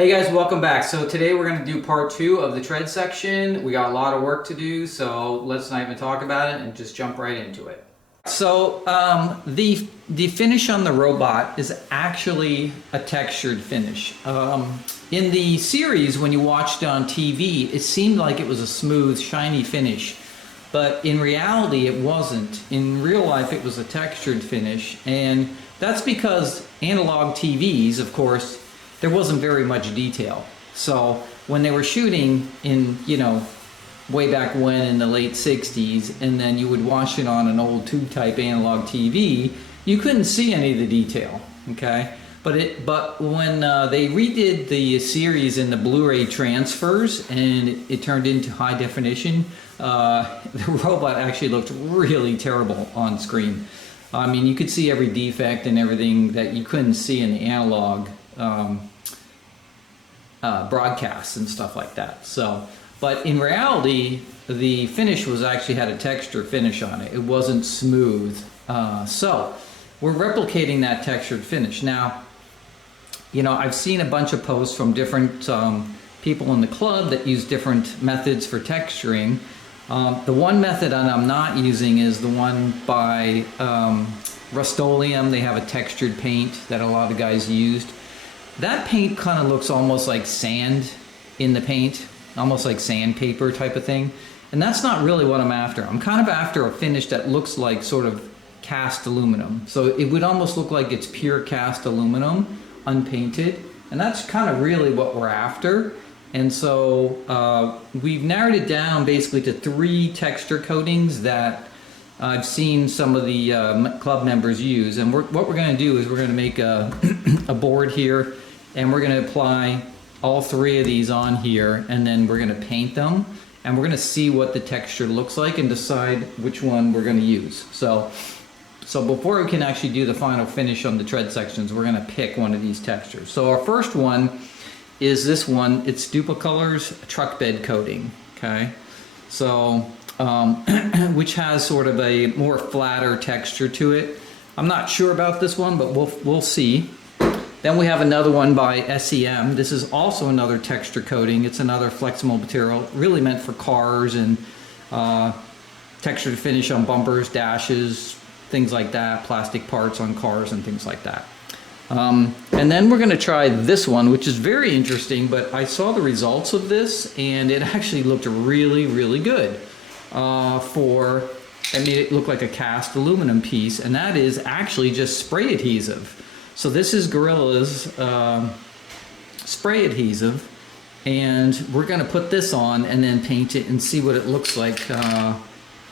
Hey guys, welcome back. So today we're going to do part 2 of the tread section. We got a lot of work to do, so let's not even talk about it and just jump right into it. So the finish on the robot is actually a textured finish. In the series, when you watched it on TV, it seemed like it was a smooth, shiny finish. But in reality, it wasn't. In real life, it was a textured finish. And that's because analog TVs, of course, there wasn't very much detail. So when they were shooting in, way back when in the late 60s, and then you would watch it on an old tube type analog TV, you couldn't see any of the detail, okay? But when they redid the series in the Blu-ray transfers and it turned into high definition, the robot actually looked really terrible on screen. I mean, you could see every defect and everything that you couldn't see in the analog broadcasts and stuff like that. So, but in reality, the finish was actually had a texture finish on it. It wasn't smooth. So we're replicating that textured finish. Now, I've seen a bunch of posts from different people in the club that use different methods for texturing. The one method that I'm not using is the one by Rust-Oleum. They have a textured paint that a lot of guys used. That paint kind of looks almost like sand in the paint, almost like sandpaper type of thing. And that's not really what I'm after. I'm kind of after a finish that looks like sort of cast aluminum. So it would almost look like it's pure cast aluminum, unpainted. And that's kind of really what we're after. And so we've narrowed it down basically to 3 texture coatings that I've seen some of the club members use. And what we're going to do is we're going to make a board here, and we're going to apply all 3 of these on here, and then we're going to paint them, and we're going to see what the texture looks like and decide which one we're going to use. So before we can actually do the final finish on the tread sections, we're going to pick one of these textures. So our first one is this one. It's Duplicolor's truck bed coating. Okay, so which has sort of a more flatter texture to it. I'm not sure about this one, but we'll see. Then we have another one by SEM. This is also another texture coating. It's another flexible material, really meant for cars and texture to finish on bumpers, dashes, things like that, plastic parts on cars and things like that. And then we're going to try this one, which is very interesting, but I saw the results of this and it actually looked really, really good. It looked like a cast aluminum piece, and that is actually just spray adhesive. So this is Gorilla's spray adhesive, and we're going to put this on and then paint it and see what it looks like. And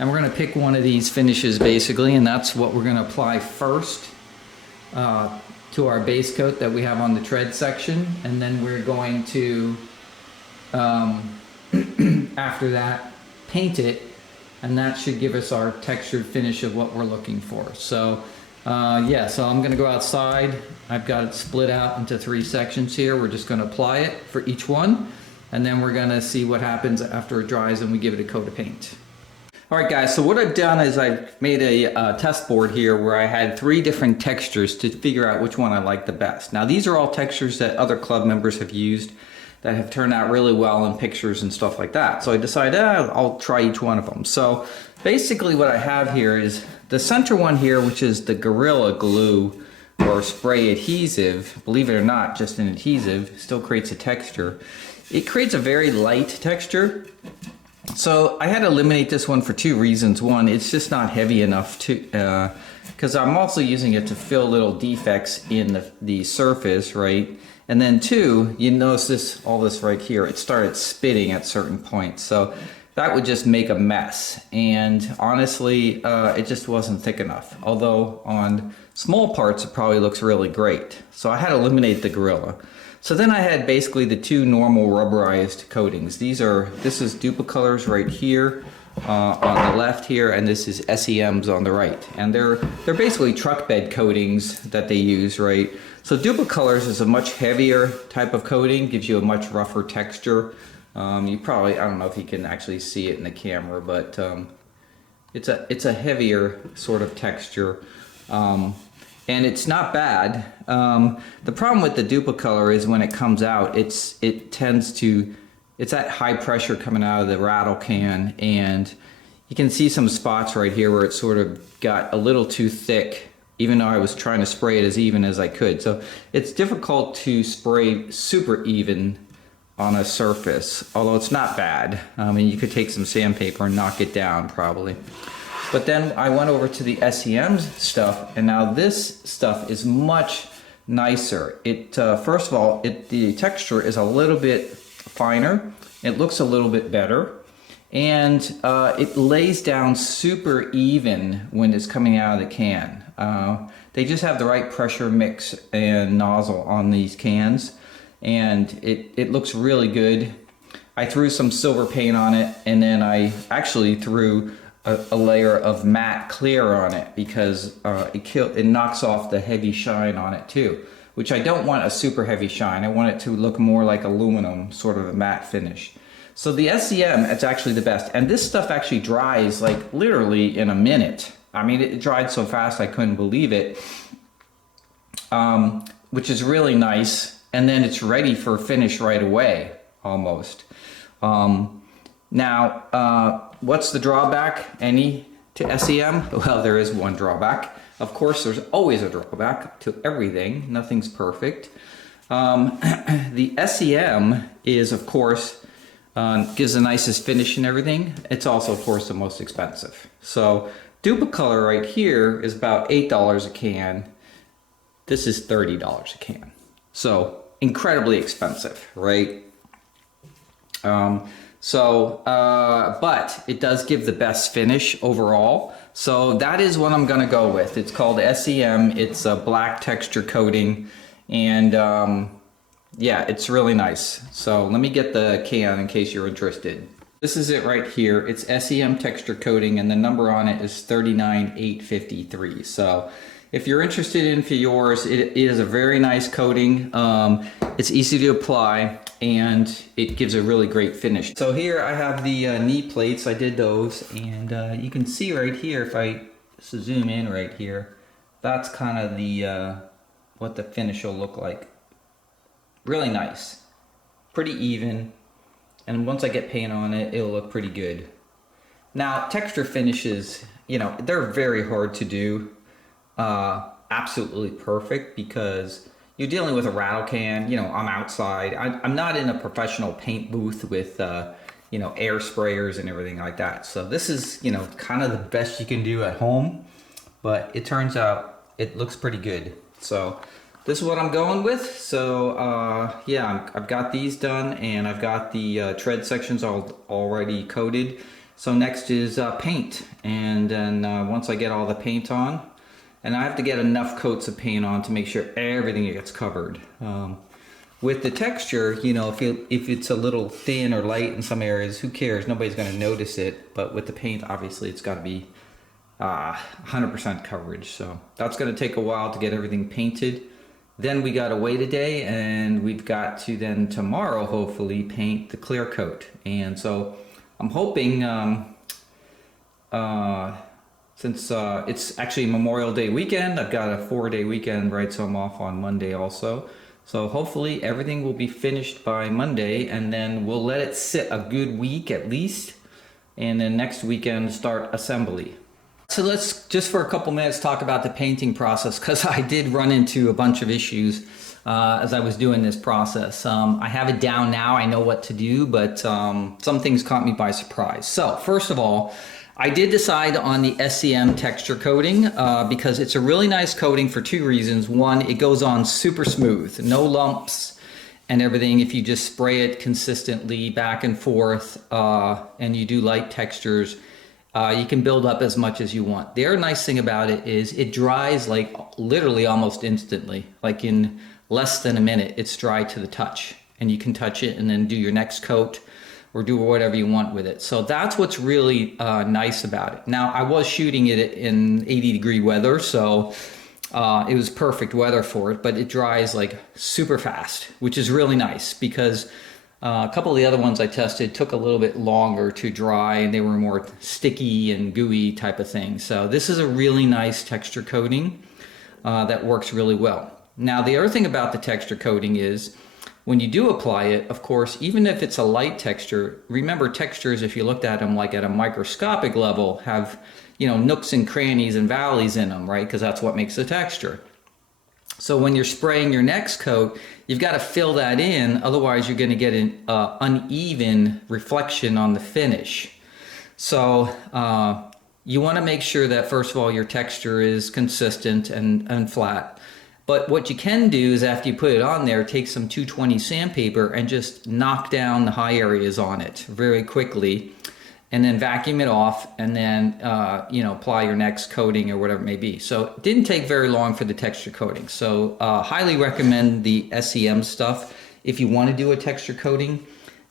we're going to pick one of these finishes basically, and that's what we're going to apply first to our base coat that we have on the tread section, and then we're going to after that paint it, and that should give us our textured finish of what we're looking for. So so I'm going to go outside. I've got it split out into 3 sections here. We're just going to apply it for each one, and then we're going to see what happens after it dries and we give it a coat of paint. Alright guys, so what I've done is I've made a test board here where I had 3 different textures to figure out which one I like the best. Now these are all textures that other club members have used that have turned out really well in pictures and stuff like that. So I decided I'll try each one of them. So basically what I have here is the center one here, which is the Gorilla Glue or spray adhesive. Believe it or not, just an adhesive still creates a texture. It creates a very light texture. So I had to eliminate this one for 2 reasons. One, it's just not heavy enough to, because I'm also using it to fill little defects in the surface, right? And then 2, you notice all this right here, it started spitting at certain points. So that would just make a mess. And honestly, it just wasn't thick enough. Although on small parts, it probably looks really great. So I had to eliminate the Gorilla. So then I had basically the 2 normal rubberized coatings. This is Duplicolor's right here on the left here, and this is SEM's on the right. And they're basically truck bed coatings that they use, right? So Duplicolor's is a much heavier type of coating, gives you a much rougher texture. You probably, I don't know if you can actually see it in the camera, but it's a heavier sort of texture. and it's not bad. The problem with the Duplicolor is when it comes out, it's at high pressure coming out of the rattle can, and you can see some spots right here where it sort of got a little too thick, even though I was trying to spray it as even as I could. So it's difficult to spray super even on a surface, although it's not bad. I mean, you could take some sandpaper and knock it down probably. But then I went over to the SEM stuff, and now this stuff is much nicer. First of all, the texture is a little bit finer. It looks a little bit better, and it lays down super even when it's coming out of the can. They just have the right pressure mix and nozzle on these cans, and it looks really good. I threw some silver paint on it, and then I actually threw a layer of matte clear on it because it knocks off the heavy shine on it too, which I don't want a super heavy shine. I want it to look more like aluminum, sort of a matte finish. So the SEM, it's actually the best. And this stuff actually dries like literally in a minute. I mean, it dried so fast I couldn't believe it, which is really nice. And then it's ready for finish right away, almost. Now, what's the drawback to SEM? Well, there is one drawback. Of course, there's always a drawback to everything. Nothing's perfect. The SEM is, of course, gives the nicest finish and everything. It's also, of course, the most expensive. So Duplicolor right here is about $8 a can. This is $30 a can. So incredibly expensive, right? But it does give the best finish overall. So that is what I'm gonna go with. It's called SEM. It's a black texture coating, and yeah, it's really nice. So let me get the can in case you're interested. This is it right here. It's SEM texture coating, and the number on it is 39853. So if you're interested in for yours, it is a very nice coating. It's easy to apply, and it gives a really great finish. So here I have the knee plates. I did those, and you can see right here, if I zoom in right here, that's kind of the what the finish will look like. Really nice, pretty even, and once I get paint on it, it'll look pretty good. Now, texture finishes, you know, they're very hard to do absolutely perfect because you're dealing with a rattle can. You know, I'm outside. I'm not in a professional paint booth with, you know, air sprayers and everything like that. So this is, you know, kind of the best you can do at home, but it turns out it looks pretty good. So this is what I'm going with. So yeah, I've got these done, and I've got the tread sections already coated. So next is paint, and then once I get all the paint on, and I have to get enough coats of paint on to make sure everything gets covered. With the texture, you know, if it's a little thin or light in some areas, who cares? Nobody's going to notice it. But with the paint, obviously, it's got to be 100% coverage. So that's going to take a while to get everything painted. Then we got to wait a day, and we've got to then tomorrow, hopefully, paint the clear coat. And so I'm hoping, since it's actually Memorial Day weekend, I've got a 4-day weekend, right? So I'm off on Monday also. So hopefully everything will be finished by Monday, and then we'll let it sit a good week at least, and then next weekend start assembly. So let's just for a couple minutes talk about the painting process, because I did run into a bunch of issues as I was doing this process. I have it down now, I know what to do, but some things caught me by surprise. So first of all, I did decide on the SEM texture coating because it's a really nice coating for two reasons. One, it goes on super smooth, no lumps and everything. If you just spray it consistently back and forth and you do light textures, you can build up as much as you want. The other nice thing about it is it dries like literally almost instantly, like in less than a minute, it's dry to the touch, and you can touch it and then do your next coat or do whatever you want with it. So that's what's really nice about it. Now, I was shooting it in 80-degree weather, so it was perfect weather for it, but it dries like super fast, which is really nice because a couple of the other ones I tested took a little bit longer to dry, and they were more sticky and gooey type of thing. So this is a really nice texture coating. that works really well. Now, the other thing about the texture coating is when you do apply it, of course, even if it's a light texture, remember textures, if you looked at them like at a microscopic level, have, nooks and crannies and valleys in them, right? Because that's what makes the texture. So when you're spraying your next coat, you've got to fill that in, otherwise you're going to get an uneven reflection on the finish. So you want to make sure that, first of all, your texture is consistent and flat. But what you can do is, after you put it on there, take some 220 sandpaper and just knock down the high areas on it very quickly, and then vacuum it off, and then apply your next coating or whatever it may be. So it didn't take very long for the texture coating. So highly recommend the SEM stuff if you want to do a texture coating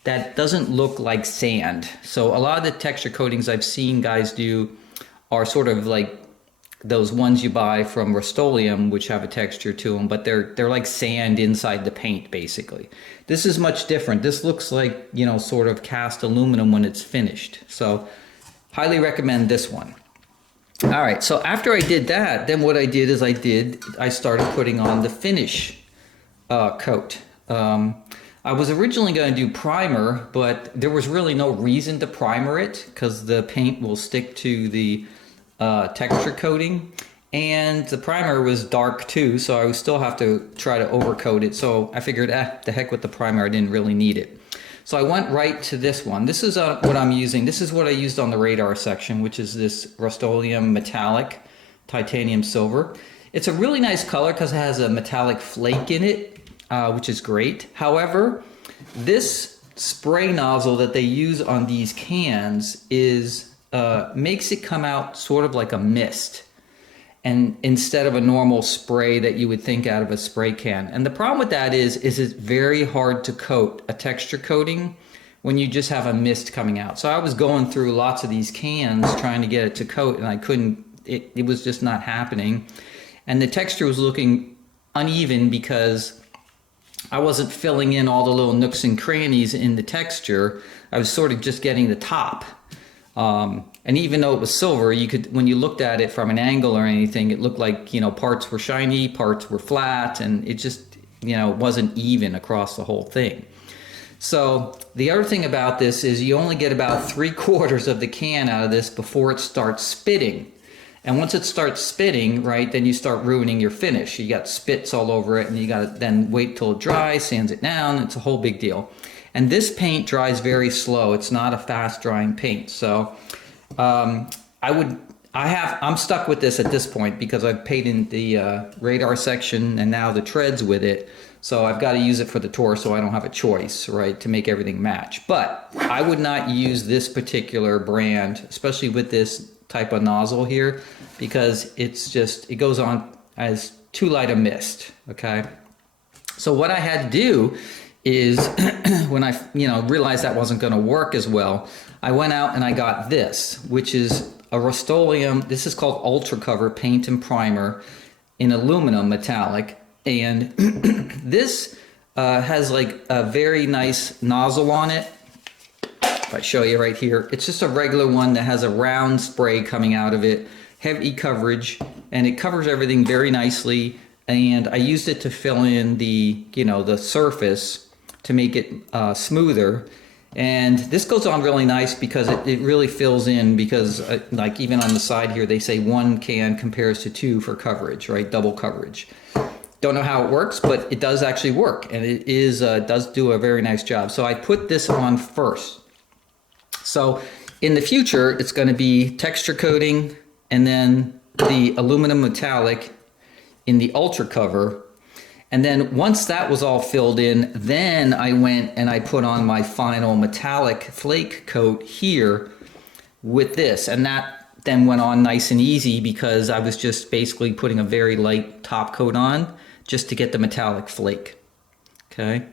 that doesn't look like sand. So a lot of the texture coatings I've seen guys do are sort of like those ones you buy from Rust-Oleum, which have a texture to them, but they're like sand inside the paint, basically. This is much different. This looks like, sort of cast aluminum when it's finished. So highly recommend this one. All right, so after I did that, then what I did is I started putting on the finish coat. I was originally going to do primer, but there was really no reason to primer it because the paint will stick to the texture coating, and the primer was dark too, so I would still have to try to overcoat it. So I figured, the heck with the primer, I didn't really need it. So I went right to this one. This is what I'm using. This is what I used on the radar section, which is this Rust-Oleum metallic titanium silver. It's a really nice color because it has a metallic flake in it, which is great. However, this spray nozzle that they use on these cans makes it come out sort of like a mist, and instead of a normal spray that you would think out of a spray can. And the problem with that is it's very hard to coat a texture coating when you just have a mist coming out. So I was going through lots of these cans trying to get it to coat, and I couldn't. It was just not happening, and the texture was looking uneven because I wasn't filling in all the little nooks and crannies in the texture. I was sort of just getting the top. And even though it was silver, you could, when you looked at it from an angle or anything, it looked like, parts were shiny, parts were flat, and it just, wasn't even across the whole thing. So the other thing about this is you only get about 3/4 of the can out of this before it starts spitting. And once it starts spitting, right, then you start ruining your finish. You got spits all over it, and you got to then wait till it dries, sands it down. It's a whole big deal. And this paint dries very slow. It's not a fast drying paint. So I'm stuck with this at this point because I've painted the radar section and now the treads with it. So I've got to use it for the tour, so I don't have a choice, right, to make everything match. But I would not use this particular brand, especially with this type of nozzle here, because it goes on as too light a mist, okay? So what I had to do is when I realized that wasn't going to work as well, I went out and I got this, which is a Rust-Oleum. This is called Ultra Cover Paint and Primer in aluminum metallic, and this has like a very nice nozzle on it. If I show you right here, it's just a regular one that has a round spray coming out of it, heavy coverage, and it covers everything very nicely. And I used it to fill in the surface to make it smoother. And this goes on really nice because it really fills in, because like even on the side here, they say 1 can compares to 2 for coverage, right? Double coverage. Don't know how it works, but it does actually work, and it does do a very nice job. So I put this on first. So in the future, it's going to be texture coating and then the aluminum metallic in the Ultra Cover. And then once that was all filled in, then I went and I put on my final metallic flake coat here with this. And that then went on nice and easy because I was just basically putting a very light top coat on just to get the metallic flake. Okay.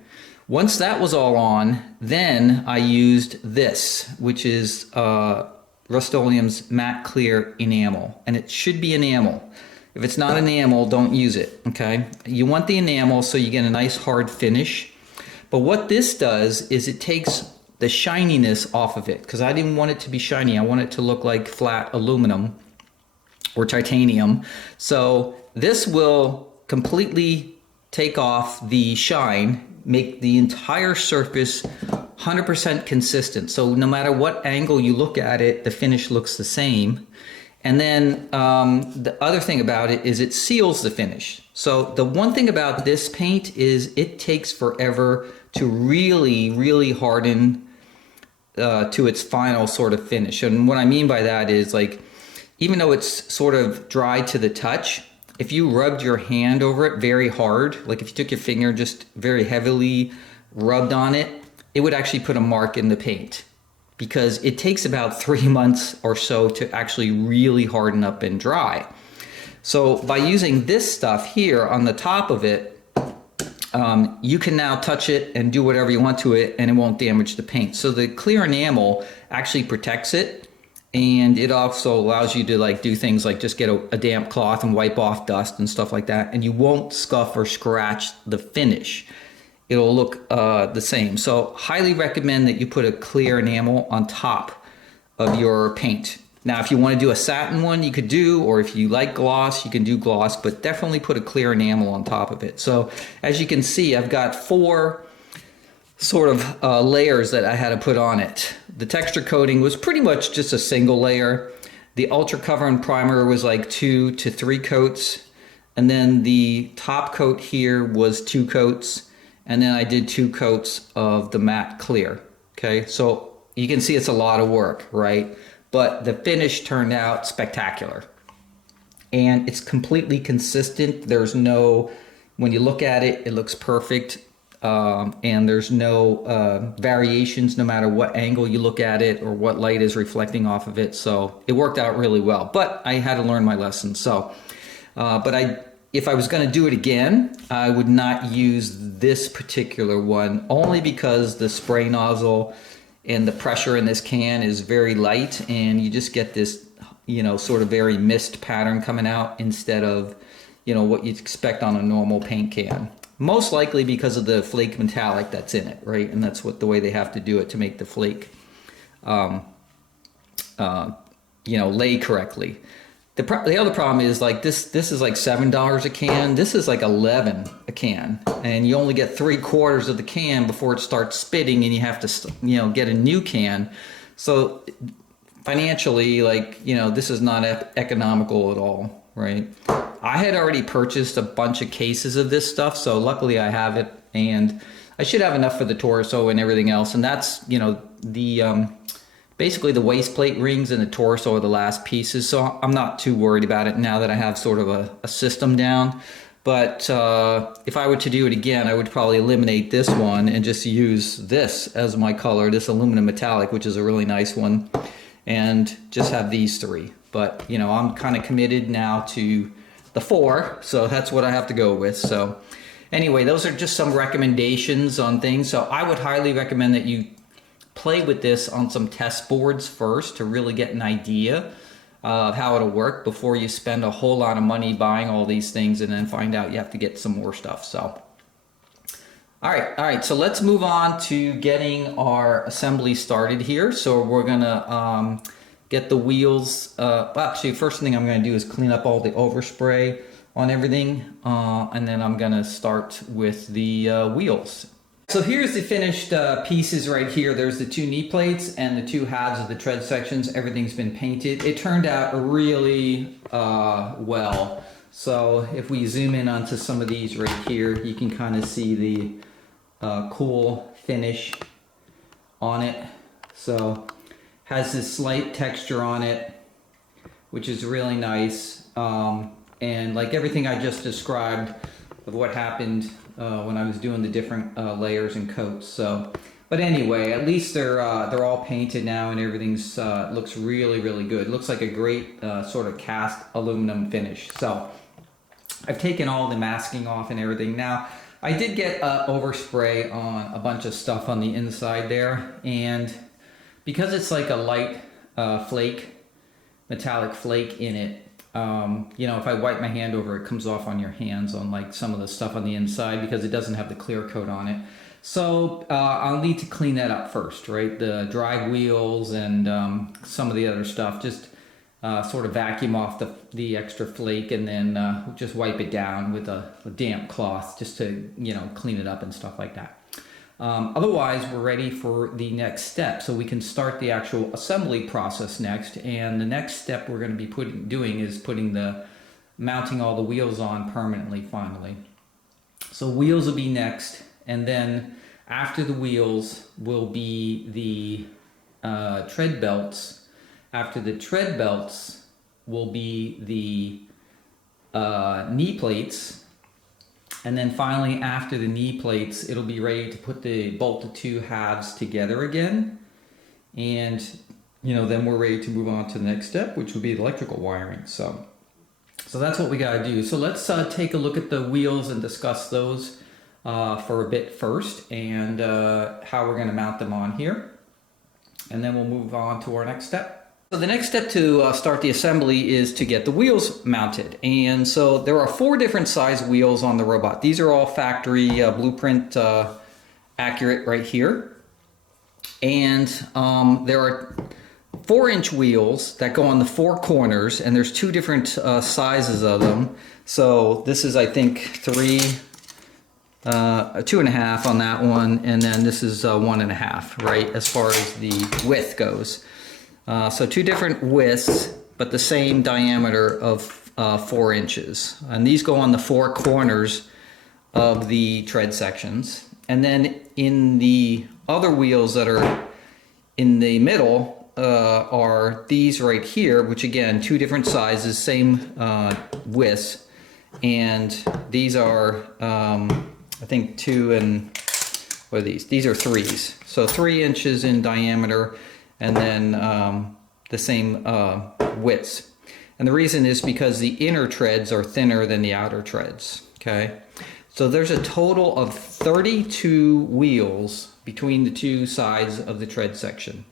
Once that was all on, then I used this, which is Rust-Oleum's Matte Clear Enamel. And it should be enamel. If it's not enamel, don't use it, okay? You want the enamel so you get a nice hard finish. But what this does is it takes the shininess off of it, because I didn't want it to be shiny. I want it to look like flat aluminum or titanium. So this will completely take off the shine, make the entire surface 100% consistent. So no matter what angle you look at it, the finish looks the same. And then the other thing about it is it seals the finish. So the one thing about this paint is it takes forever to really, really harden to its final sort of finish. And what I mean by that is, like, even though it's sort of dry to the touch, if you rubbed your hand over it very hard, like if you took your finger just very heavily rubbed on it, it would actually put a mark in the paint, because it takes about 3 months or so to actually really harden up and dry. So by using this stuff here on the top of it, you can now touch it and do whatever you want to it, and it won't damage the paint. So the clear enamel actually protects it, and it also allows you to like do things like just get a damp cloth and wipe off dust and stuff like that, and you won't scuff or scratch the finish. It'll look the same. So highly recommend that you put a clear enamel on top of your paint. Now, if you want to do a satin one, you could do, or if you like gloss, you can do gloss, but definitely put a clear enamel on top of it. So as you can see, I've got 4 sort of layers that I had to put on it. The texture coating was pretty much just a single layer. The ultra cover and primer was like 2 to 3 coats. And then the top coat here was 2 coats. And then I did 2 coats of the matte clear. Okay, so you can see it's a lot of work, right? But the finish turned out spectacular. And it's completely consistent. There's no, when you look at it, it looks perfect. And there's no variations no matter what angle you look at it or what light is reflecting off of it. So it worked out really well, but I had to learn my lesson. So, if I was going to do it again, I would not use this particular one, only because the spray nozzle and the pressure in this can is very light, and you just get this, you know, sort of very mist pattern coming out instead of, you know, what you'd expect on a normal paint can. Most likely because of the flake metallic that's in it, right? And that's what the way they have to do it to make the flake, you know, lay correctly. The other problem is, like, this is like $7 a can. This is like $11 a can, and you only get 3/4 of the can before it starts spitting, and you have to, you know, get a new can. So financially, like, you know, this is not economical at all, right? I had already purchased a bunch of cases of this stuff, so luckily I have it, and I should have enough for the torso and everything else. And that's, you know, the basically the waist plate rings and the torso are the last pieces, so I'm not too worried about it now that I have sort of a system down. But if I were to do it again, I would probably eliminate this one and just use this as my color, this aluminum metallic, which is a really nice one, and just have these 3. But, you know, I'm kind of committed now to the 4, so that's what I have to go with. So anyway, those are just some recommendations on things. So I would highly recommend that you play with this on some test boards first to really get an idea of how it'll work before you spend a whole lot of money buying all these things and then find out you have to get some more stuff. So all right, so let's move on to getting our assembly started here. So we're gonna get the wheels, well, actually first thing I'm gonna do is clean up all the overspray on everything, and then I'm gonna start with the wheels. So here's the finished pieces right here. There's the 2 knee plates and the 2 halves of the tread sections. Everything's been painted. It turned out really well. So if we zoom in onto some of these right here, you can kind of see the cool finish on it. So has this slight texture on it, which is really nice. And like everything I just described of what happened when I was doing the different layers and coats. So, but anyway, at least they're all painted now, and everything's looks really, really good. It looks like a great sort of cast aluminum finish. So I've taken all the masking off and everything. Now I did get overspray on a bunch of stuff on the inside there, and because it's like a light metallic flake in it, you know, if I wipe my hand over, it comes off on your hands on like some of the stuff on the inside because it doesn't have the clear coat on it. So I'll need to clean that up first, right? The drive wheels and some of the other stuff. Just sort of vacuum off the extra flake, and then just wipe it down with a damp cloth just to, clean it up and stuff like that. Otherwise, we're ready for the next step. So we can start the actual assembly process next. And the next step we're going to be doing is mounting all the wheels on permanently finally. So wheels will be next. And then after the wheels will be the tread belts. After the tread belts will be the knee plates. And then finally, after the knee plates, it'll be ready to put the bolted two halves together again. And, then we're ready to move on to the next step, which would be the electrical wiring. So that's what we got to do. So let's take a look at the wheels and discuss those for a bit first, and how we're going to mount them on here. And then we'll move on to our next step. So the next step to start the assembly is to get the wheels mounted. And so there are 4 different size wheels on the robot. These are all factory blueprint accurate right here. And there are 4-inch wheels that go on the 4 corners, and there's 2 different sizes of them. So this is, I think, 2.5 on that one, and then this is 1.5, right, as far as the width goes. So 2 different widths, but the same diameter of 4 inches. And these go on the 4 corners of the tread sections. And then in the other wheels that are in the middle are these right here, which again, 2 different sizes, same widths. And these are, I think 2 and, what are these? These are 3s. So 3 inches in diameter, and then the same widths. And the reason is because the inner treads are thinner than the outer treads, okay? So there's a total of 32 wheels between the 2 sides of the tread section.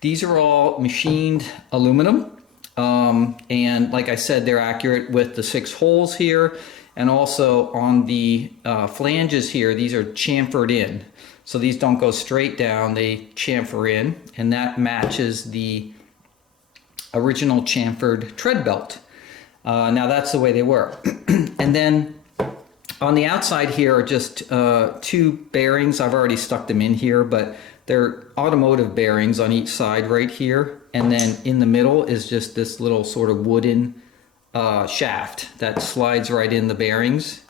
These are all machined aluminum, and like I said, they're accurate with the 6 holes here, and also on the flanges here, these are chamfered in. So these don't go straight down, they chamfer in, and that matches the original chamfered tread belt. Now that's the way they work. And then on the outside here are just 2 bearings. I've already stuck them in here, but they're automotive bearings on each side right here. And then in the middle is just this little sort of wooden shaft that slides right in the bearings.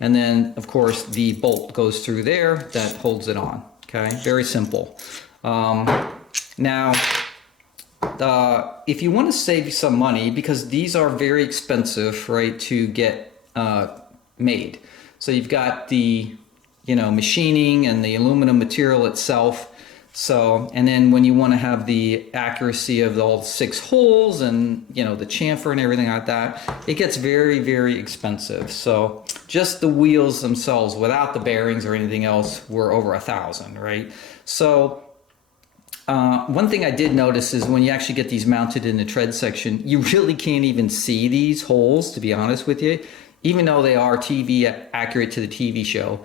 And then, of course, the bolt goes through there that holds it on. Okay, very simple. Now, if you want to save some money, because these are very expensive, right, to get made. So you've got the, machining and the aluminum material itself. So, and then when you want to have the accuracy of all 6 holes and, the chamfer and everything like that, it gets very, very expensive. So just the wheels themselves without the bearings or anything else were over $1,000, right? So one thing I did notice is when you actually get these mounted in the tread section, you really can't even see these holes, to be honest with you. Even though they are TV accurate to the TV show,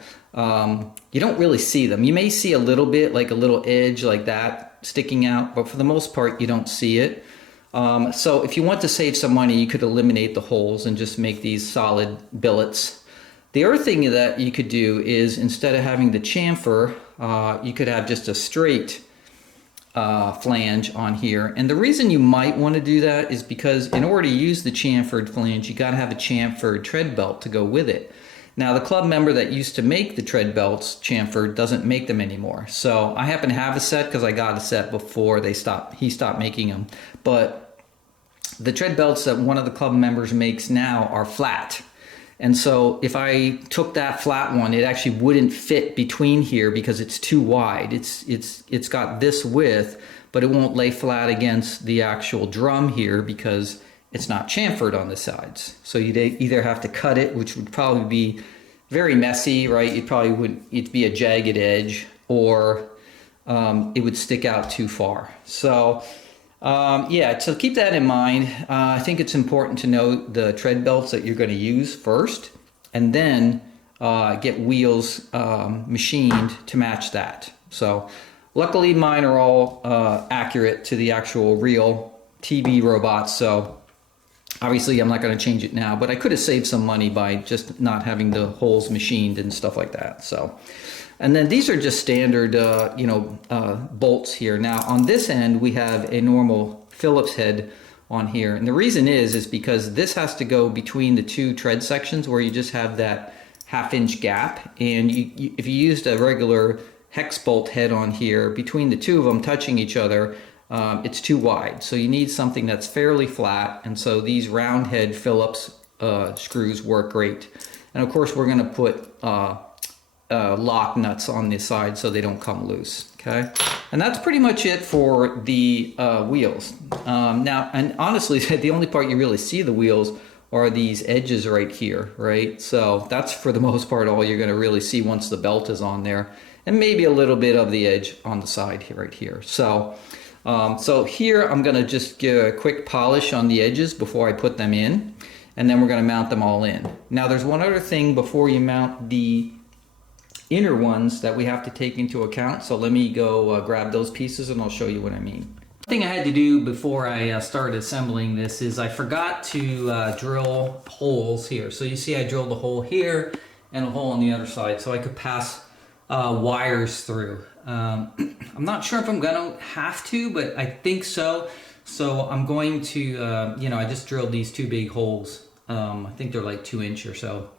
you don't really see them. You may see a little bit, like a little edge like that sticking out, but for the most part, you don't see it. So if you want to save some money, you could eliminate the holes and just make these solid billets. The other thing that you could do is, instead of having the chamfer, you could have just a straight flange on here. And the reason you might want to do that is because in order to use the chamfered flange, you got to have a chamfered tread belt to go with it. Now, the club member that used to make the tread belts chamfered doesn't make them anymore. So I happen to have a set because I got a set before he stopped making them. But the tread belts that one of the club members makes now are flat. And so if I took that flat one, it actually wouldn't fit between here because it's too wide. It's got this width, but it won't lay flat against the actual drum here because it's not chamfered on the sides. So you'd either have to cut it, which would probably be very messy, right? It'd be a jagged edge, or it would stick out too far. So yeah, so keep that in mind. I think it's important to know the tread belts that you're going to use first, and then get wheels machined to match that. So luckily mine are all accurate to the actual real TB robots, so obviously I'm not going to change it now, but I could have saved some money by just not having the holes machined and stuff like that. So, and then these are just standard, bolts here. Now on this end, we have a normal Phillips head on here. And the reason is because this has to go between the two tread sections where you just have that half-inch gap. And if you used a regular hex bolt head on here, between the two of them touching each other, it's too wide. So you need something that's fairly flat. And so these round head Phillips screws work great. And of course, we're going to put lock nuts on this side so they don't come loose. Okay, and that's pretty much it for the wheels. Now, and honestly, the only part you really see the wheels are these edges right here, right? So that's for the most part all you're going to really see once the belt is on there, and maybe a little bit of the edge on the side here, right here. So, so here I'm going to just give a quick polish on the edges before I put them in, and then we're going to mount them all in. Now, there's one other thing before you mount the inner ones that we have to take into account. So let me go grab those pieces and I'll show you what I mean. The thing I had to do before I started assembling this is I forgot to drill holes here. So you see I drilled a hole here and a hole on the other side so I could pass wires through. I'm not sure if I'm gonna have to, but I think so. So I'm going to, I just drilled these two big holes. I think they're like 2-inch or so.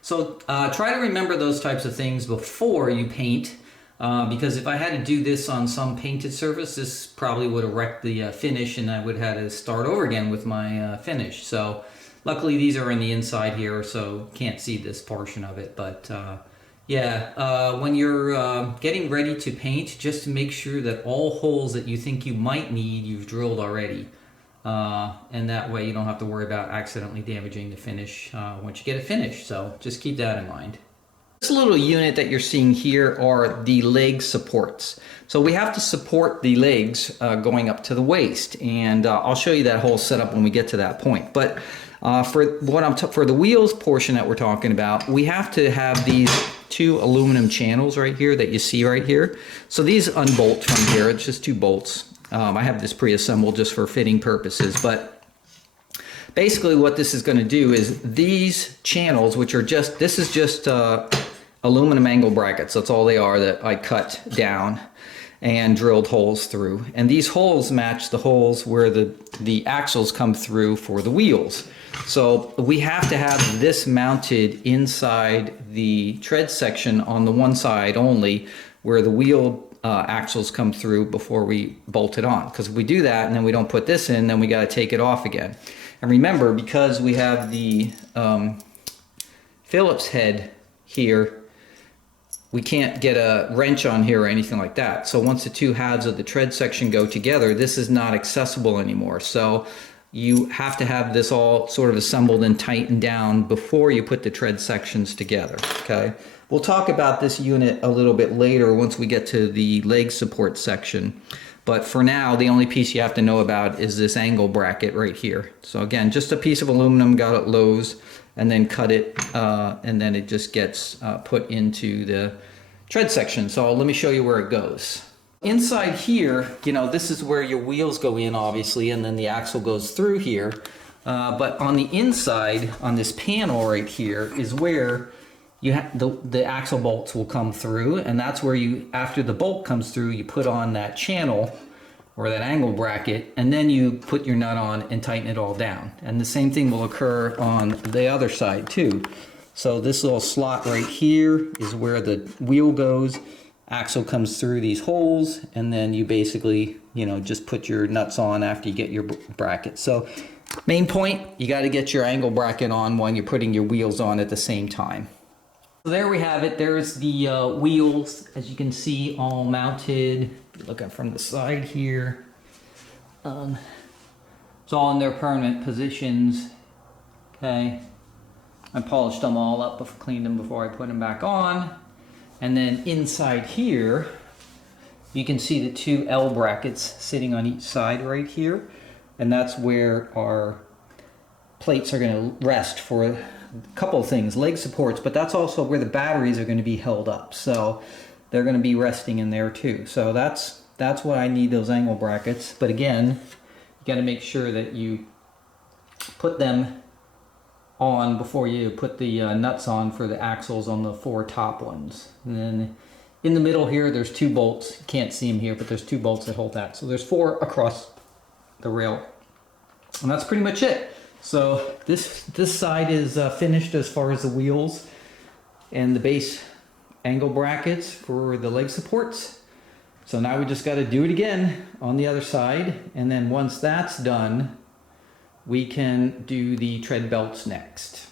So try to remember those types of things before you paint, because if I had to do this on some painted surface, this probably would have wrecked the finish and I would have had to start over again with my finish. So luckily these are in the inside here, so can't see this portion of it. But when you're getting ready to paint, just make sure that all holes that you think you might need, you've drilled already. And that way you don't have to worry about accidentally damaging the finish once you get it finished. So just keep that in mind. This little unit that you're seeing here are the leg supports. So we have to support the legs going up to the waist, and I'll show you that whole setup when we get to that point. But for the wheels portion that we're talking about, we have to have these two aluminum channels right here that you see right here. So these unbolt from here. It's just two bolts. I have this pre-assembled just for fitting purposes, but basically what this is going to do is these channels, which are just, this is just aluminum angle brackets. That's all they are that I cut down and drilled holes through. And these holes match the holes where the axles come through for the wheels. So we have to have this mounted inside the tread section on the one side only, where the wheel axles come through before we bolt it on. Because if we do that and then we don't put this in, then we got to take it off again. And remember, because we have the Phillips head here, we can't get a wrench on here or anything like that. So once the two halves of the tread section go together, this is not accessible anymore. So you have to have this all sort of assembled and tightened down before you put the tread sections together, okay? We'll talk about this unit a little bit later once we get to the leg support section. But for now, the only piece you have to know about is this angle bracket right here. So again, just a piece of aluminum, got at Lowe's, and then cut it, and then it just gets put into the tread section. So let me show you where it goes. Inside here, this is where your wheels go in, obviously, and then the axle goes through here. But on the inside, on this panel right here, is where the axle bolts will come through, and that's where you, after the bolt comes through, you put on that channel or that angle bracket, and then you put your nut on and tighten it all down. And the same thing will occur on the other side too. So this little slot right here is where the wheel goes. Axle comes through these holes, and then you basically, just put your nuts on after you get your bracket. So main point, you got to get your angle bracket on when you're putting your wheels on at the same time. So there we have it. There's the wheels, as you can see, all mounted. Looking from the side here. It's all in their permanent positions. Okay. I polished them all up, cleaned them before I put them back on. And then inside here, you can see the two L brackets sitting on each side right here. And that's where our plates are going to rest for a couple of things, leg supports, but that's also where the batteries are going to be held up. So they're going to be resting in there too. So that's that's why I need those angle brackets. But again, you got to make sure that you put them on before you put the nuts on for the axles on the 4 top ones. And then in the middle here, there's 2 bolts. You can't see them here, but there's 2 bolts that hold that. So there's 4 across the rail. And that's pretty much it. So this side is finished as far as the wheels and the base angle brackets for the leg supports. So now we just got to do it again on the other side. And then once that's done, we can do the tread belts next.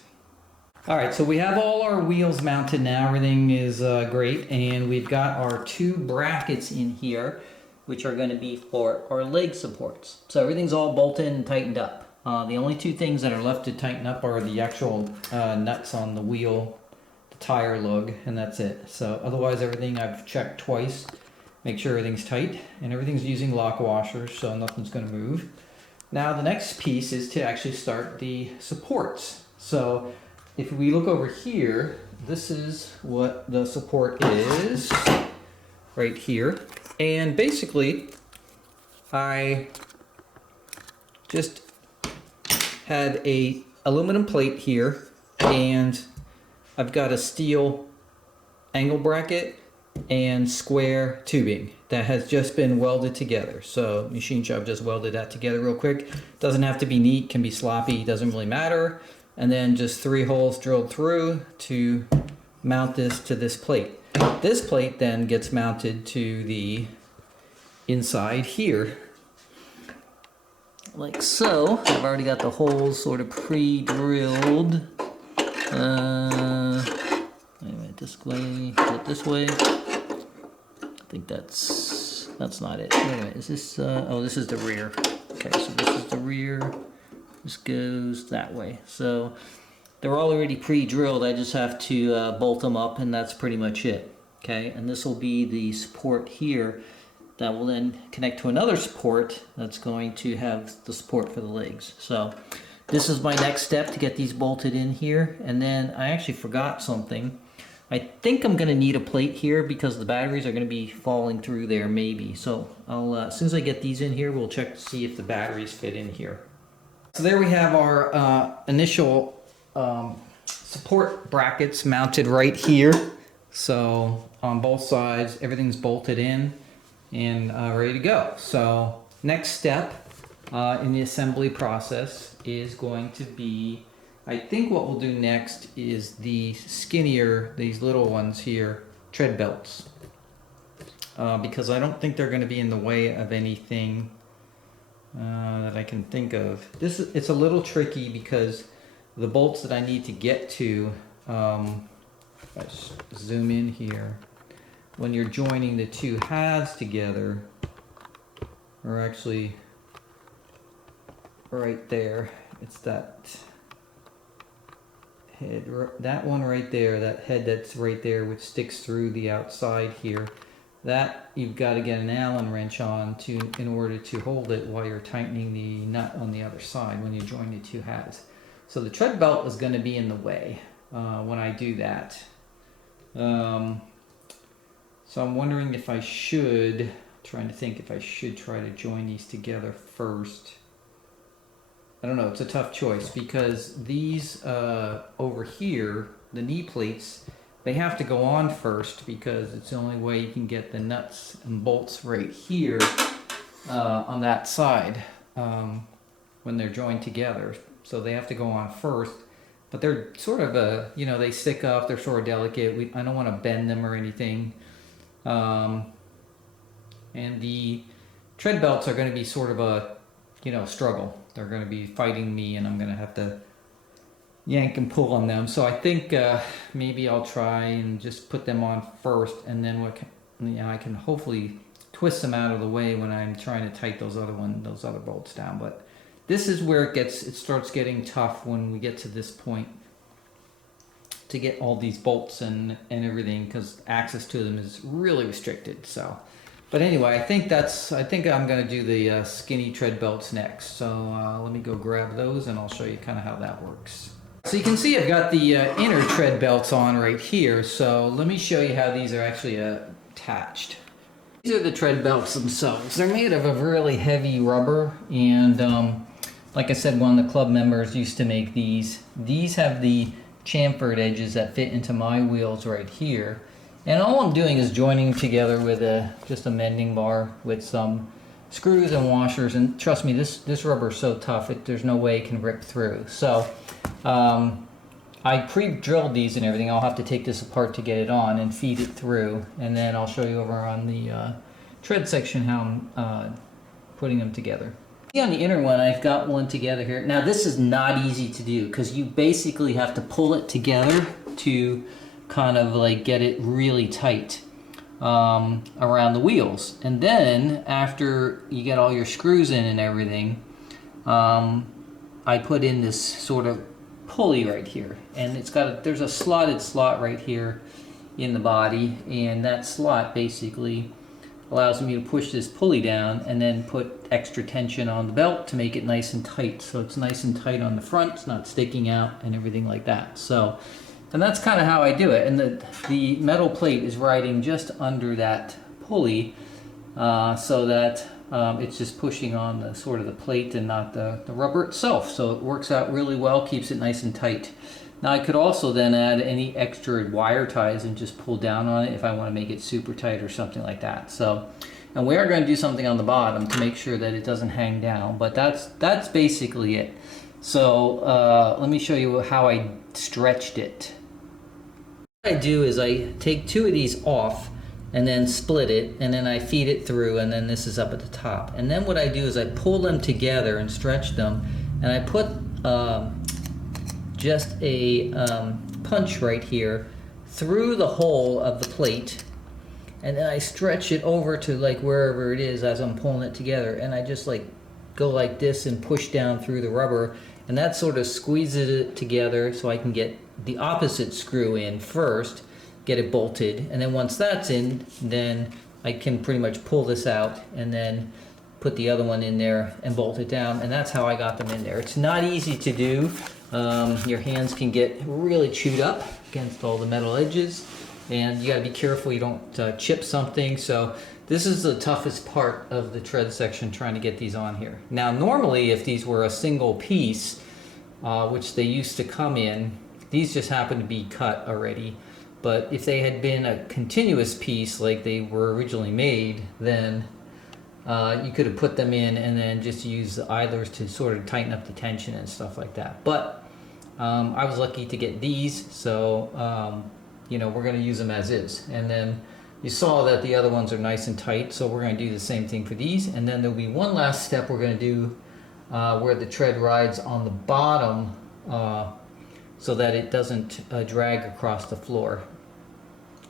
All right, so we have all our wheels mounted now. Everything is great. And we've got our 2 brackets in here, which are going to be for our leg supports. So everything's all bolted and tightened up. The only 2 things that are left to tighten up are the actual nuts on the wheel, the tire lug, and that's it. So otherwise everything I've checked twice, make sure everything's tight, and everything's using lock washers, so nothing's going to move. Now the next piece is to actually start the supports. So if we look over here, this is what the support is right here. And basically, I just had a aluminum plate here, and I've got a steel angle bracket and square tubing that has just been welded together. So machine shop just welded that together real quick. Doesn't have to be neat, can be sloppy, doesn't really matter. And then just 3 holes drilled through to mount this to this plate. This plate then gets mounted to the inside here, like so. I've already got the holes sort of pre-drilled. Anyway, this way, put it this way. I think that's not it. Anyway, is this, oh, this is the rear. Okay, so this is the rear. This goes that way. So they're already pre-drilled. I just have to bolt them up, and that's pretty much it. Okay, and this will be the support here that will then connect to another support that's going to have the support for the legs. So this is my next step to get these bolted in here. And then I actually forgot something. I think I'm going to need a plate here because the batteries are going to be falling through there maybe. So I'll as soon as I get these in here, we'll check to see if the batteries fit in here. So there we have our initial support brackets mounted right here. So on both sides, everything's bolted in and ready to go. So next step in the assembly process is going to be, I think what we'll do next is the skinnier, these little ones here, tread belts. Because I don't think they're going to be in the way of anything that I can think of. It's a little tricky because the bolts that I need to get to, let's zoom in here, when you're joining the 2 halves together, are actually right there. It's that head, that one right there, that head that's right there, which sticks through the outside here. That you've got to get an Allen wrench on in order to hold it while you're tightening the nut on the other side when you join the 2 halves. So the tread belt is going to be in the way when I do that. So I'm wondering if I should, trying to think if I should try to join these together first. I don't know, it's a tough choice because these over here, the knee plates, they have to go on first because it's the only way you can get the nuts and bolts right here on that side when they're joined together. So they have to go on first, but they're sort of you know, they stick up, they're sort of delicate. I don't want to bend them or anything. And the tread belts are going to be sort of a, you know, struggle. They're going to be fighting me and I'm going to have to yank and pull on them. So I think maybe I'll try and just put them on first, and then I can hopefully twist them out of the way when I'm trying to tighten those other bolts down. But this is where it starts getting tough when we get to this point to get all these bolts and everything, because access to them is really restricted. So, but anyway, I think I'm going to do the skinny tread belts next. So let me go grab those and I'll show you kind of how that works. So you can see I've got the inner tread belts on right here. So let me show you how these are actually attached. These are the tread belts themselves. They're made of a really heavy rubber, and like I said, one of the club members used to make these. These have the chamfered edges that fit into my wheels right here. And all I'm doing is joining them together with just a mending bar with some screws and washers. And trust me, this rubber is so tough, there's no way it can rip through. So I pre-drilled these and everything. I'll have to take this apart to get it on and feed it through. And then I'll show you over on the tread section how I'm putting them together. On the inner one, I've got one together here. Now this is not easy to do because you basically have to pull it together to kind of like get it really tight around the wheels. And then after you get all your screws in and everything, I put in this sort of pulley right here, and there's a slotted slot right here in the body, and that slot basically allows me to push this pulley down and then put extra tension on the belt to make it nice and tight. So it's nice and tight on the front, it's not sticking out and everything like that. So, and that's kind of how I do it. And the metal plate is riding just under that pulley so that it's just pushing on the sort of the plate and not the rubber itself. So it works out really well, keeps it nice and tight. Now I could also then add any extra wire ties and just pull down on it if I want to make it super tight or something like that. So, and we are going to do something on the bottom to make sure that it doesn't hang down, but that's basically it. So let me show you how I stretched it. What I do is I take two of these off and then split it, and then I feed it through, and then this is up at the top. And then what I do is I pull them together and stretch them, and I put just a punch right here through the hole of the plate, and then I stretch it over to like wherever it is as I'm pulling it together, and I just like go like this and push down through the rubber, and that sort of squeezes it together so I can get the opposite screw in first, get it bolted, and then once that's in, then I can pretty much pull this out and then put the other one in there and bolt it down, and that's how I got them in there. It's not easy to do. Your hands can get really chewed up against all the metal edges, and you got to be careful you don't chip something. So this is the toughest part of the tread section, trying to get these on here. Now normally if these were a single piece, which they used to come in, these just happen to be cut already. But if they had been a continuous piece like they were originally made, then you could have put them in and then just use the idlers to sort of tighten up the tension and stuff like that. But I was lucky to get these, so you know, we're going to use them as is. And then you saw that the other ones are nice and tight, so we're going to do the same thing for these. And then there'll be one last step we're going to do where the tread rides on the bottom so that it doesn't drag across the floor.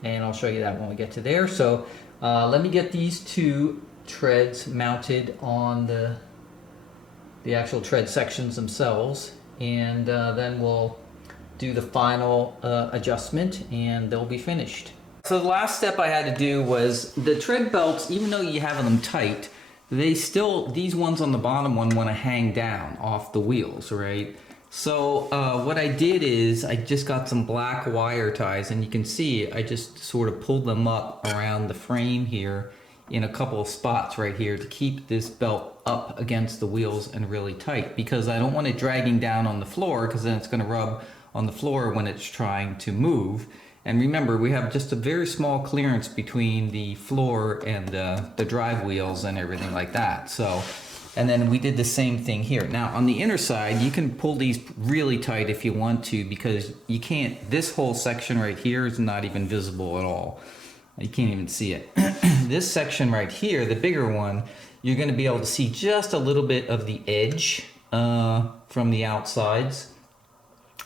And I'll show you that when we get to there. So let me get these two treads mounted on the actual tread sections themselves, and then we'll do the final adjustment and they'll be finished. So the last step I had to do was the tread belts, even though you have them tight, these ones on the bottom one want to hang down off the wheels, right? So what I did is I just got some black wire ties, and you can see I just sort of pulled them up around the frame here in a couple of spots right here to keep this belt up against the wheels and really tight, because I don't want it dragging down on the floor, because then it's going to rub on the floor when it's trying to move. And remember, we have just a very small clearance between the floor and the drive wheels and everything like that. So, and then we did the same thing here. Now on the inner side, you can pull these really tight if you want to, because you can't, this whole section right here is not even visible at all. You can't even see it. This section right here, the bigger one, you're going to be able to see just a little bit of the edge from the outsides.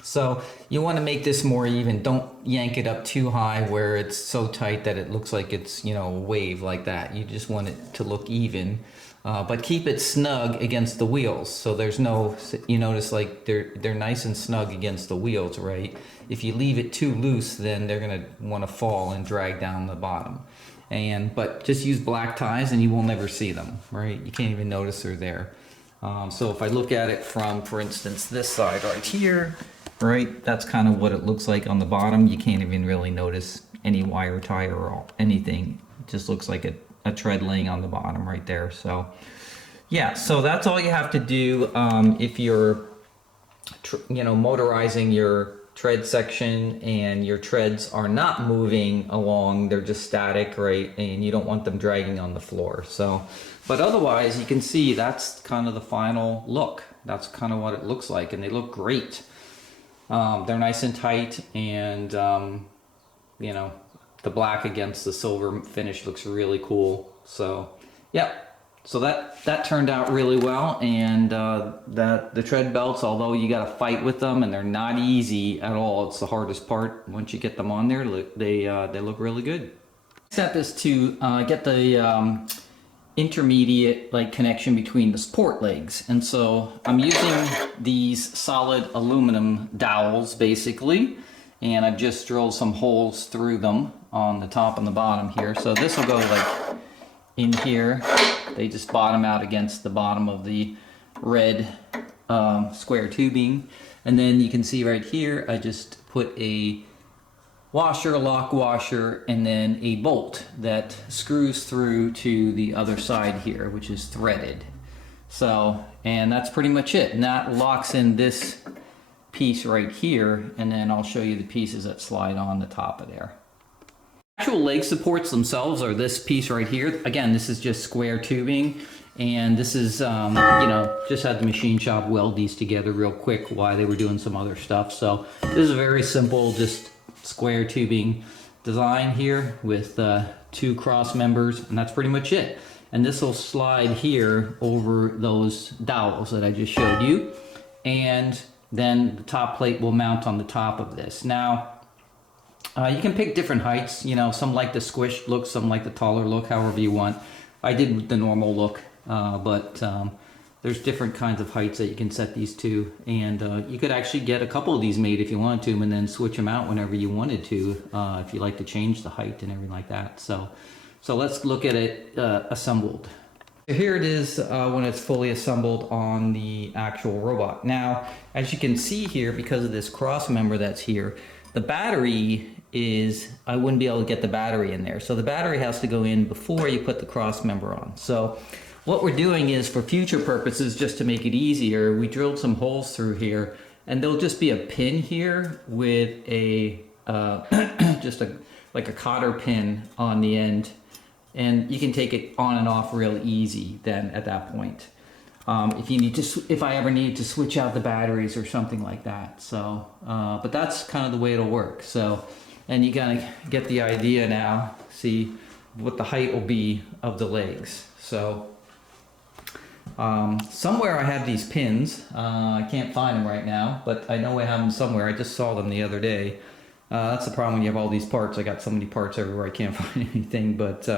So you want to make this more even. Don't yank it up too high where it's so tight that it looks like it's, you know, a wave like that. You just want it to look even, but keep it snug against the wheels. So there's no, you notice like they're nice and snug against the wheels, right? If you leave it too loose, then they're going to want to fall and drag down the bottom. But just use black ties and you will never see them, right? You can't even notice they're there. So if I look at it from, for instance, this side right here, right, that's kind of what it looks like on the bottom. You can't even really notice any wire tie or anything. It just looks like a tread laying on the bottom right there. So yeah, so that's all you have to do if you're motorizing your tread section and your treads are not moving along, they're just static, right? And you don't want them dragging on the floor. So, but otherwise you can see that's kind of the final look. That's kind of what it looks like, and they look great. They're nice and tight, and you know, the black against the silver finish looks really cool. So yeah, so that turned out really well. And the tread belts, although you got to fight with them and they're not easy at all, it's the hardest part. Once you get them on there, they look really good. Next step is to get the intermediate connection between the support legs. And so I'm using these solid aluminum dowels basically, and I've just drilled some holes through them on the top and the bottom here. So this will go like in here. They just bottom out against the bottom of the red square tubing. And then you can see right here, I just put a washer, lock washer, and then a bolt that screws through to the other side here, which is threaded. So, and that's pretty much it. And that locks in this piece right here, and then I'll show you the pieces that slide on the top of there. Actual leg supports themselves are this piece right here. Again, this is just square tubing, and this is, just had the machine shop weld these together real quick while they were doing some other stuff. So this is a very simple, just square tubing design here with 2 cross members, and that's pretty much it. And this will slide here over those dowels that I just showed you, and then the top plate will mount on the top of this. Now, you can pick different heights. Some like the squished look, some like the taller look, however you want. I did the normal look, but there's different kinds of heights that you can set these to, and you could actually get a couple of these made if you wanted to, and then switch them out whenever you wanted to, if you like to change the height and everything like that. So let's look at it assembled. Here it is when it's fully assembled on the actual robot. Now, as you can see here, because of this cross member that's here, the battery is, I wouldn't be able to get the battery in there. So the battery has to go in before you put the cross member on. So what we're doing is, for future purposes, just to make it easier, we drilled some holes through here, and there'll just be a pin here with a like a cotter pin on the end, and you can take it on and off real easy then at that point. If I ever need to switch out the batteries or something like that. So, but that's kind of the way it'll work. So, and you kind of get the idea now, see what the height will be of the legs. So, somewhere I have these pins. I can't find them right now, but I know I have them somewhere. I just saw them the other day. That's the problem when you have all these parts. I got so many parts everywhere, I can't find anything, but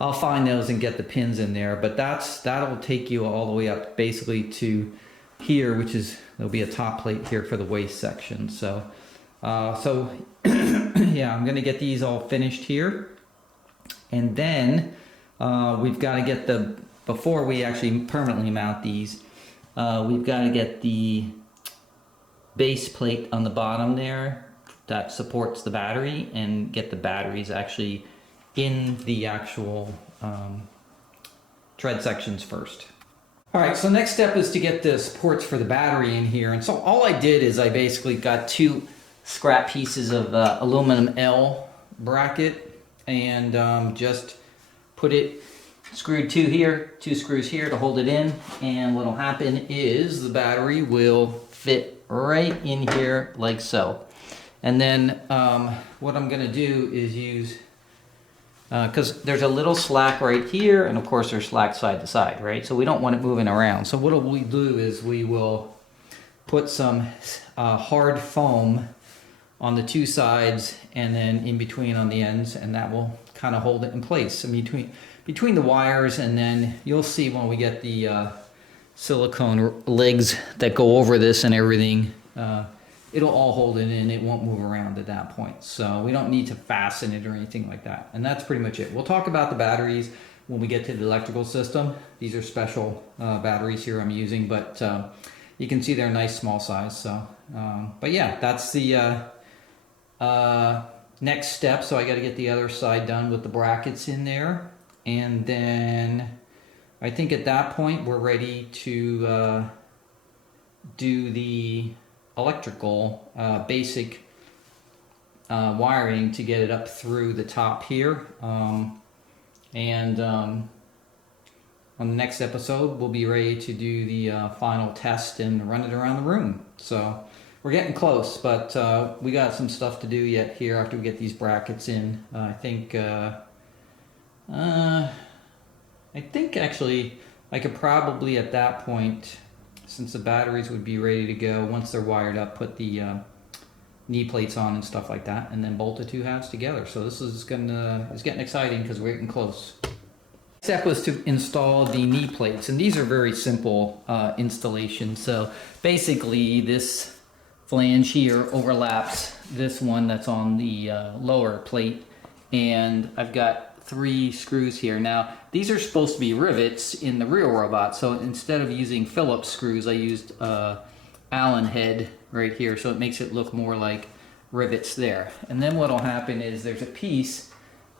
I'll find those and get the pins in there. But that'll take you all the way up basically to here, which is, there'll be a top plate here for the waist section. So yeah, I'm gonna get these all finished here, and then we've got to get before we actually permanently mount these, we've got to get the base plate on the bottom there that supports the battery, and get the batteries actually in the actual tread sections first. All right, so next step is to get the supports for the battery in here. And so all I did is I basically got 2 scrap pieces of aluminum L bracket, and just put it, screwed 2 here, 2 screws here to hold it in, and what'll happen is the battery will fit right in here like so. And then what I'm gonna do is use, because there's a little slack right here, and of course there's slack side to side, right? So we don't want it moving around. So what we do is we will put some hard foam on the 2 sides, and then in between on the ends, and that will kind of hold it in place. I mean, between the wires, and then you'll see when we get the silicone legs that go over this and everything, it'll all hold it in. It won't move around at that point. So we don't need to fasten it or anything like that. And that's pretty much it. We'll talk about the batteries when we get to the electrical system. These are special batteries here I'm using, but you can see they're a nice small size. So, but yeah, that's the next step. So I got to get the other side done with the brackets in there. And then I think at that point we're ready to do the electrical basic wiring to get it up through the top here. On the next episode, we'll be ready to do the final test and run it around the room. So we're getting close, but we got some stuff to do yet here after we get these brackets in. I think actually I could probably at that point, since the batteries would be ready to go once they're wired up, put the knee plates on and stuff like that, and then bolt the two halves together. So this is it's getting exciting because we're getting close. Step was to install the knee plates, and these are very simple installations. So basically this flange here overlaps this one that's on the lower plate, and I've got 3 screws here. Now these are supposed to be rivets in the real robot, so instead of using Phillips screws I used Allen head right here, so it makes it look more like rivets there. And then what'll happen is there's a piece,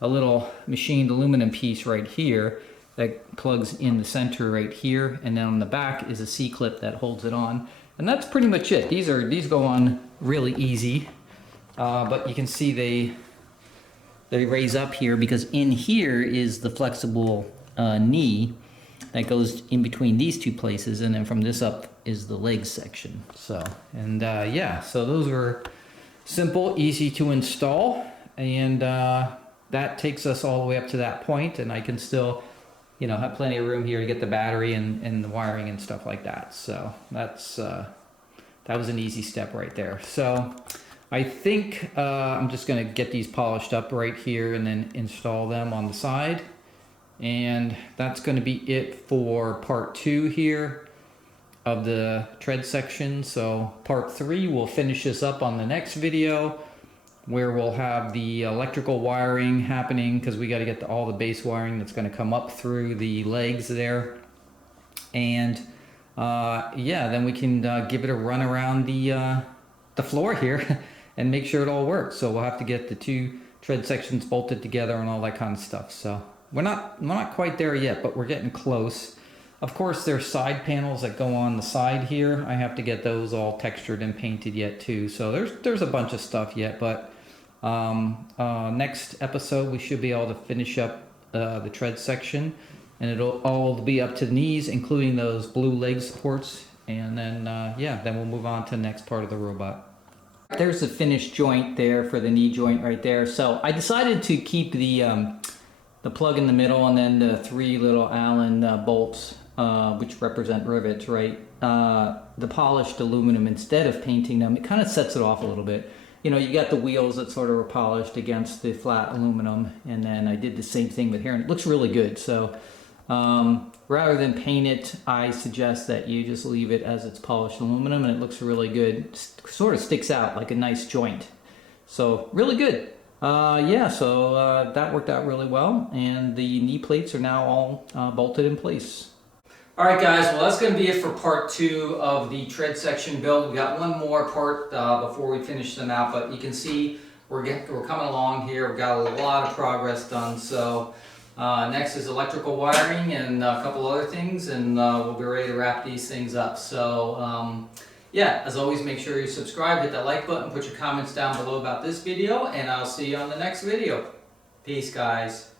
a little machined aluminum piece right here that plugs in the center right here, and then on the back is a C-clip that holds it on, and that's pretty much it. These go on really easy, but you can see they raise up here because in here is the flexible knee that goes in between these 2 places, and then from this up is the leg section. So, and yeah, so those were simple, easy to install, and that takes us all the way up to that point, and I can still, you know, have plenty of room here to get the battery and the wiring and stuff like that. So that's that was an easy step right there. So I think I'm just going to get these polished up right here and then install them on the side, and that's going to be it for part 2 here of the tread section. So part 3 we'll finish this up on the next video, where we'll have the electrical wiring happening, because we got to get all the base wiring that's going to come up through the legs there. And yeah, then we can give it a run around the floor here and make sure it all works. So we'll have to get the 2 tread sections bolted together and all that kind of stuff. So we're not quite there yet, but we're getting close. Of course, there's side panels that go on the side here. I have to get those all textured and painted yet too. So there's a bunch of stuff yet, but next episode we should be able to finish up the tread section, and it'll all be up to the knees, including those blue leg supports, and then yeah, then we'll move on to the next part of the robot. There's the finished joint there for the knee joint right there. So I decided to keep the plug in the middle, and then the 3 little Allen bolts, which represent rivets, right? The polished aluminum, instead of painting them, it kind of sets it off a little bit. You know, you got the wheels that sort of are polished against the flat aluminum, and then I did the same thing with here, and it looks really good. So rather than paint it, I suggest that you just leave it as it's polished aluminum, and it looks really good. Sort of sticks out like a nice joint. So really good. Yeah, so that worked out really well, and the knee plates are now all bolted in place. All right, guys, well, that's going to be it for part 2 of the tread section build. We got one more part before we finish them out, but you can see we're coming along here. We've got a lot of progress done. So next is electrical wiring and a couple other things, and we'll be ready to wrap these things up. So yeah, as always, make sure you subscribe, hit that like button, put your comments down below about this video, and I'll see you on the next video. Peace, guys.